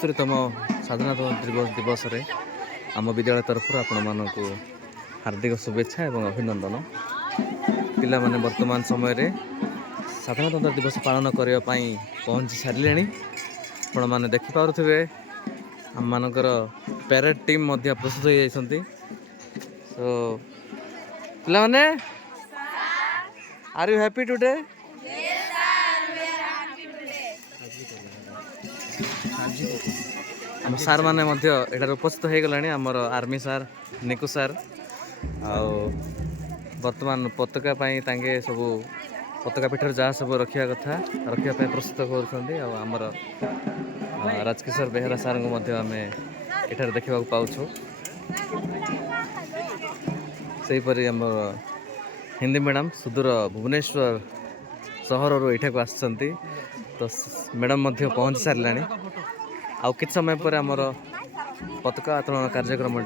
71तम स्वाधीनता दिवस रे आम विद्यालय तरफ आपण मानक हार्दिक शुभेच्छा एवं अभिनंदन। पिला माने वर्तमान समय रे स्वाधीनता दिवस पालन करने पहुँची सारे आपण मैंने देखिपे आम मानकर पैरेड टीम प्रस्तुत हो जाती। सो पिला माने आर यू हैप्पी टुडे? आम सार मैंने उपस्थित हो गले आमर आर्मी सार निकू सार वर्तमान पताका तांगे सब पताका पीठर जहाँ सब रखा कथा रखापी प्रस्तुत कर राजकिशोर बेहेरा सार को आम एठार देखा पाचु। सेहीपरि आम हिंदी मैडम सुदूर भुवनेश्वर सहर एठाक आसछंती तो मैडम पहुँची सारे आउ कि समय पर आमर पताका उत्तोलन कार्यक्रम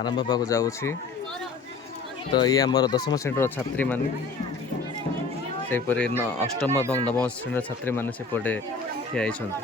आरंभ होगा जाऊँगी। तो ये आमर 10म श्रेणी छात्री माने सेपरि 8म और 9म श्रेणी छात्री माने सेपटे ठिया होइछंती।